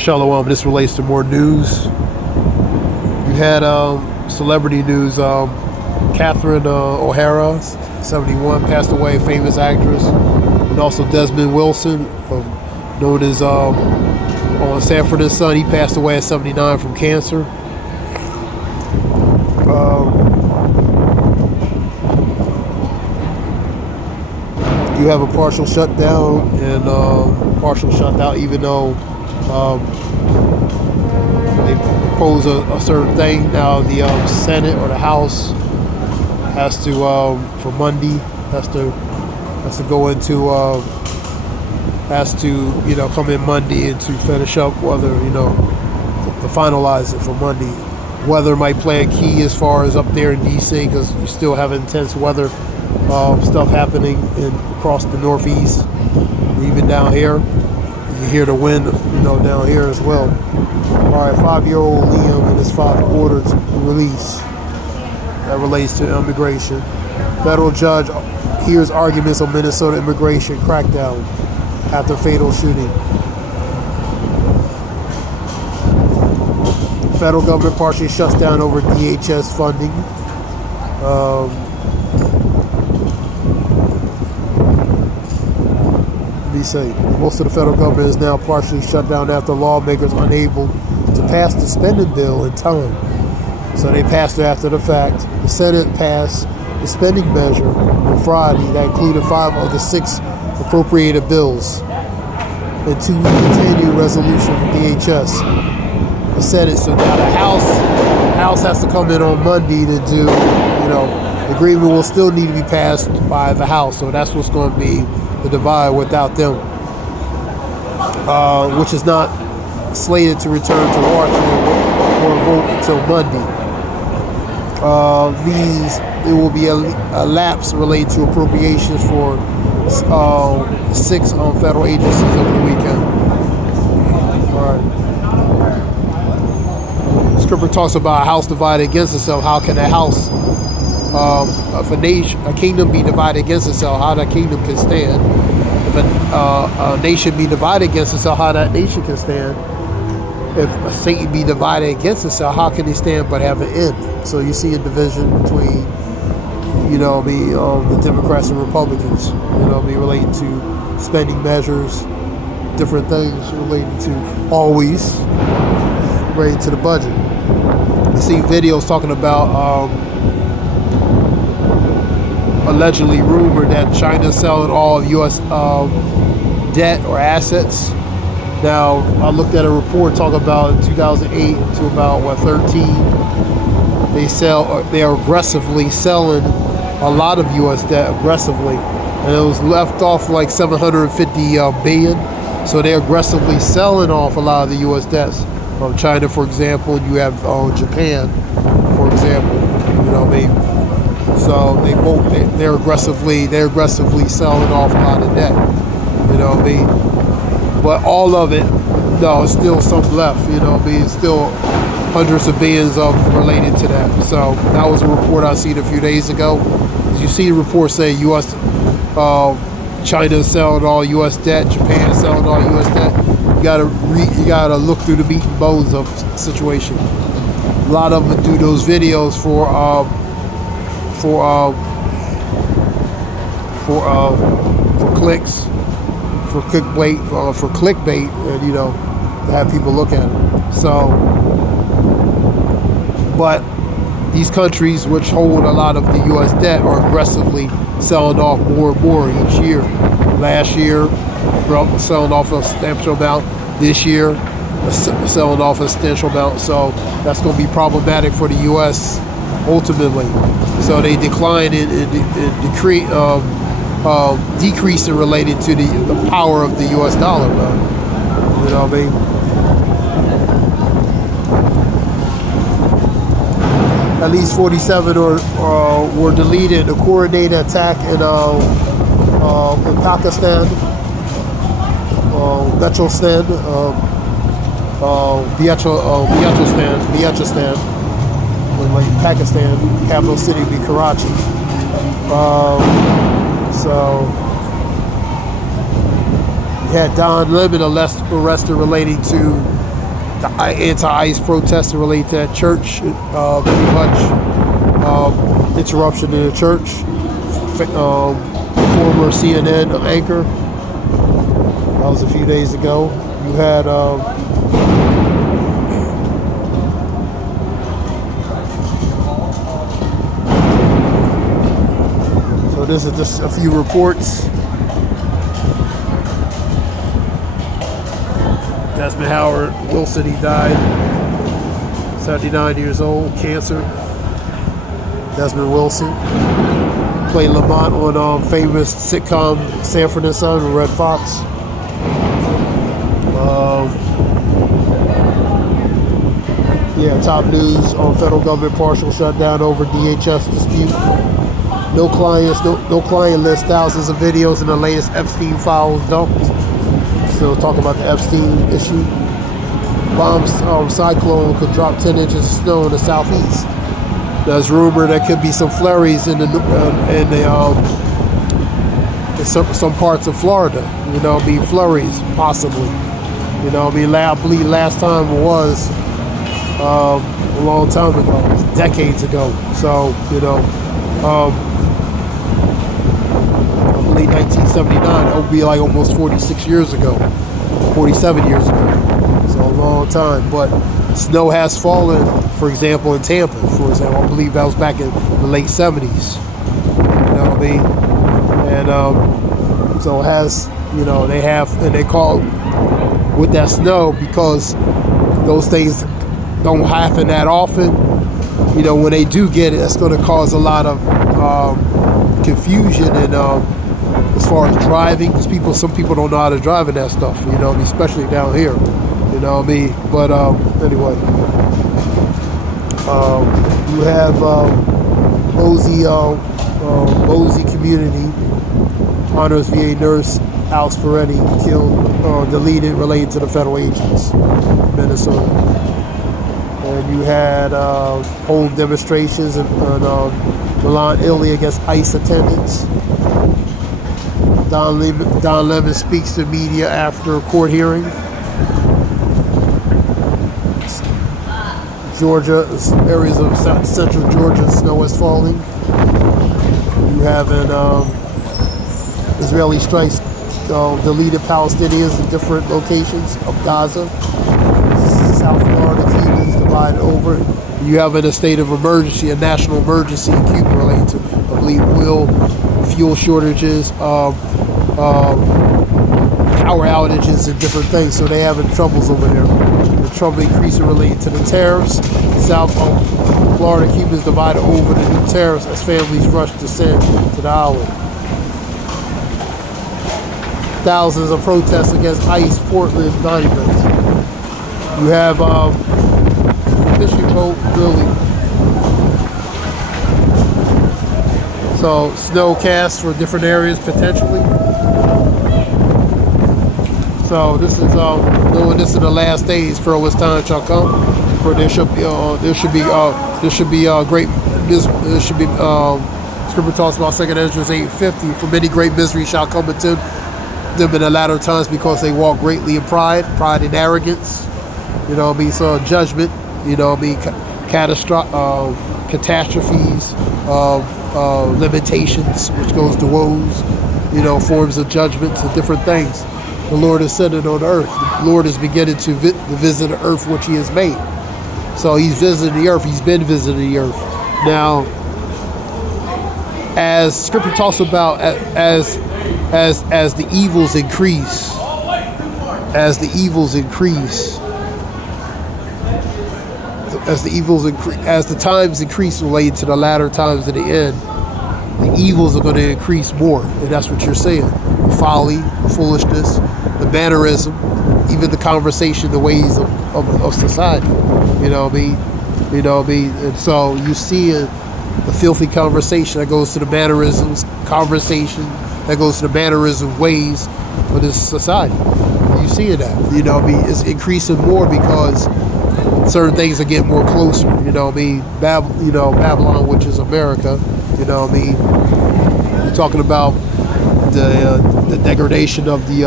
Shalom, this relates to more news. You had celebrity news. Catherine O'Hara, 71, passed away, famous actress. And also Desmond Wilson, known as on Sanford and Son, he passed away at 79 from cancer. You have a partial shutdown and partial shutdown, even though they propose a certain thing. Now the Senate or the House has to for Monday has to go into has to come in Monday and to finish up whether to finalize it for Monday. Weather might play a key as far as up there in DC because you still have intense weather stuff happening across the Northeast, even down here. You hear the wind, down here as well. All right, 5-year-old Liam and his father ordered to release. That relates to immigration. Federal judge hears arguments on Minnesota immigration crackdown after fatal shooting. Federal government partially shuts down over DHS funding. Say most of the federal government is now partially shut down after lawmakers unable to pass the spending bill in time. So they passed it after the fact. The Senate passed the spending measure on Friday that included 5 of the 6 appropriated bills and 2 continued resolutions from DHS. The Senate, so now the House has to come in on Monday to do, the agreement will still need to be passed by the House. So that's what's going to be the divide without them, which is not slated to return to Washington or vote until Monday. Means there will be a lapse related to appropriations for 6 federal agencies over the weekend. All right. Scripture talks about a house divided against itself. How can a house, if a kingdom be divided against itself, how that kingdom can stand? If a nation be divided against itself, how that nation can stand? If a Satan be divided against itself, how can he stand but have an end? So you see a division between, the Democrats and Republicans, relating to spending measures, different things related to always related to the budget. You see videos talking about allegedly rumored that China's selling all of U.S. debt or assets. Now, I looked at a report talking about in 2008 to about 13. They are aggressively selling a lot of U.S. debt aggressively, and it was left off like 750 billion. So they're aggressively selling off a lot of the U.S. debts. From China, for example, you have Japan, for example. So they're aggressively selling off a lot of debt. But all of it, no, it's still some left. It's still hundreds of billions of related to that. So that was a report I seen a few days ago. You see the report say China is selling all U.S. debt, Japan is selling all U.S. debt. You gotta look through the meat and bones of the situation. A lot of them do those videos for clicks, for clickbait, and to have people look at it. So, but these countries which hold a lot of the U.S. debt are aggressively selling off more and more each year. Last year, selling off a substantial amount. This year, selling off a substantial amount. So that's going to be problematic for the U.S. ultimately. So they decline and decrease it related to the power of the U.S. dollar. At least 47 were deleted. A coordinated attack in Pakistan, Balochistan, like Pakistan, capital city would be Karachi. So you had Don Lemon arrested relating to the anti-ICE protests related to that church, pretty much interruption in the church. Former CNN anchor, that was a few days ago. You had so this is just a few reports. Desmond Howard Wilson, he died, 79 years old, cancer. Desmond Wilson played Lamont on famous sitcom Sanford and Son with Red Fox. Top news on federal government partial shutdown over DHS dispute. No client list, thousands of videos, and the latest Epstein files dumped. Still talking about the Epstein issue. Cyclone could drop 10 inches of snow in the southeast. There's rumor there could be some flurries in some parts of Florida. Flurries possibly. I believe last time was a long time ago, decades ago. So I believe 1979. That would be like almost 46 years ago, 47 years ago. So a long time. But snow has fallen, for example, in Tampa, for example. I believe that was back in the late 70s. And so it has, they have, and they call with that snow, because those things don't happen that often. When they do get it, that's going to cause a lot of confusion and as far as driving, because some people don't know how to drive in that stuff, especially down here. But anyway, you have Boise community honors VA nurse Alex Peretti killed or deleted related to the federal agents in Minnesota. And you had home demonstrations in Milan, Italy against ICE attendants. Don Lemon speaks to media after a court hearing. Georgia, areas of central Georgia, snow is falling. You have Israeli strikes deleted Palestinians in different locations of Gaza. South Florida, Cuba is divided over. You have a state of emergency, a national emergency in Cuba related to, I believe, fuel shortages, power outages, and different things. So they're having troubles over there. The trouble increasing related to the tariffs. South Florida, Cuba is divided over the new tariffs as families rush to send to the island. Thousands of protests against ICE Portland monuments. You have fishing boat building. So snowcasts for different areas potentially. So this is knowing this is the last days for its time shall come. For there should be Scripture talks about 2 Ezra 8:50. For many great misery shall come into them in the latter times, because they walk greatly in pride and arrogance. So judgment. Catastrophes, limitations, which goes to woes. Forms of judgments and different things. The Lord is sitting on earth. The Lord is beginning to visit the earth which He has made. So He's visiting the earth. He's been visiting the earth. Now, as Scripture talks about, as the evils increase, as the times increase related to the latter times of the end, the evils are going to increase more, and that's what you're saying. The folly, the foolishness, the mannerism, even the conversation, the ways of society. And so you see the filthy conversation that goes to the mannerisms, conversation that goes to the mannerism ways of this society. You see that. It's increasing more because certain things are getting more closer. Babylon, which is America. You're talking about the degradation of the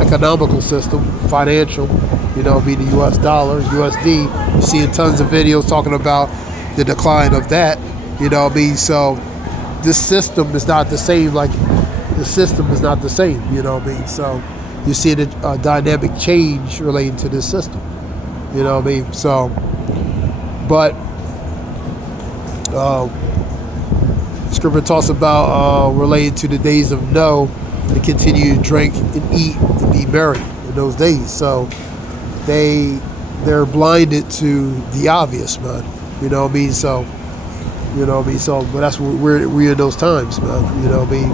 economical system, financial. You know, be the U.S. dollar, USD. You're seeing tons of videos talking about the decline of that. You know what I mean? So this system is not the same. Like the system is not the same. You know what I mean? So you see a dynamic change relating to this system. You know what I mean? So, but Scripture talks about related to the days of Noah, to continue to drink and eat and be merry in those days. So they're blinded to the obvious, man. You know what I mean? So, you know what I mean? So, but that's what we're in those times, man. You know what I mean?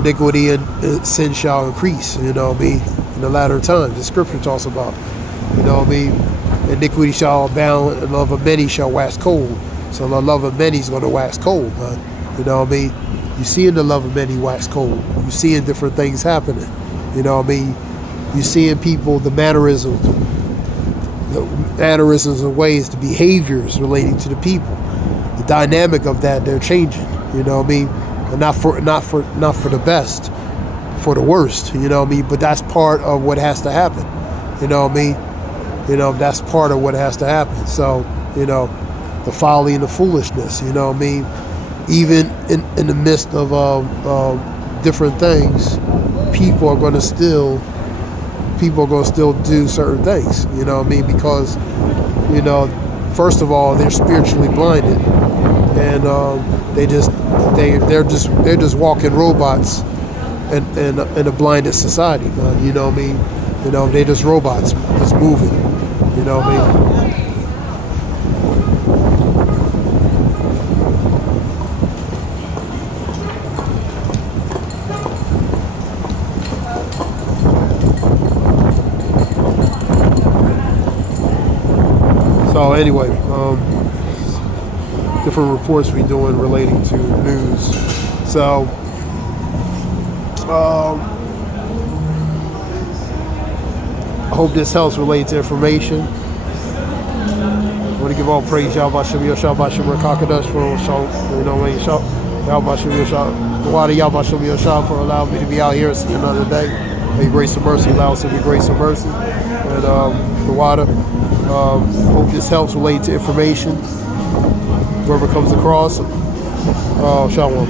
Iniquity and sin shall increase, you know what I mean? In the latter times, the Scripture talks about, you know what I mean? Iniquity shall abound, and love of many shall wax cold. So the love of many is going to wax cold, man. You know what I mean? You seeing the love of many wax cold. You seeing different things happening. You know what I mean? You seeing people, the mannerisms and ways, the behaviors relating to the people. The dynamic of that, they're changing. You know what I mean? And not for the best, for the worst. You know what I mean? But that's part of what has to happen. You know what I mean? You know, that's part of what has to happen. So, you know, the folly and the foolishness. You know what I mean? Even in the midst of different things, people are going to still do certain things. You know what I mean? Because, you know, first of all, they're spiritually blinded, and they're just walking robots in a blinded society. You know what I mean? You know, they're just robots, just moving. You know what I mean? So anyway, different reports we're doing relating to news. So I hope this helps relate to information. I want to give all praise Yahweh Shem Yoshua Bashem Rakakadash for you know when Yahweh Shem Yoshua Wadi Yahweh Shem Yoshua for allowing me to be out here another day. May grace and mercy allow us to be grace and mercy. And the water. Hope this helps relate to information. Whoever comes across, shalom.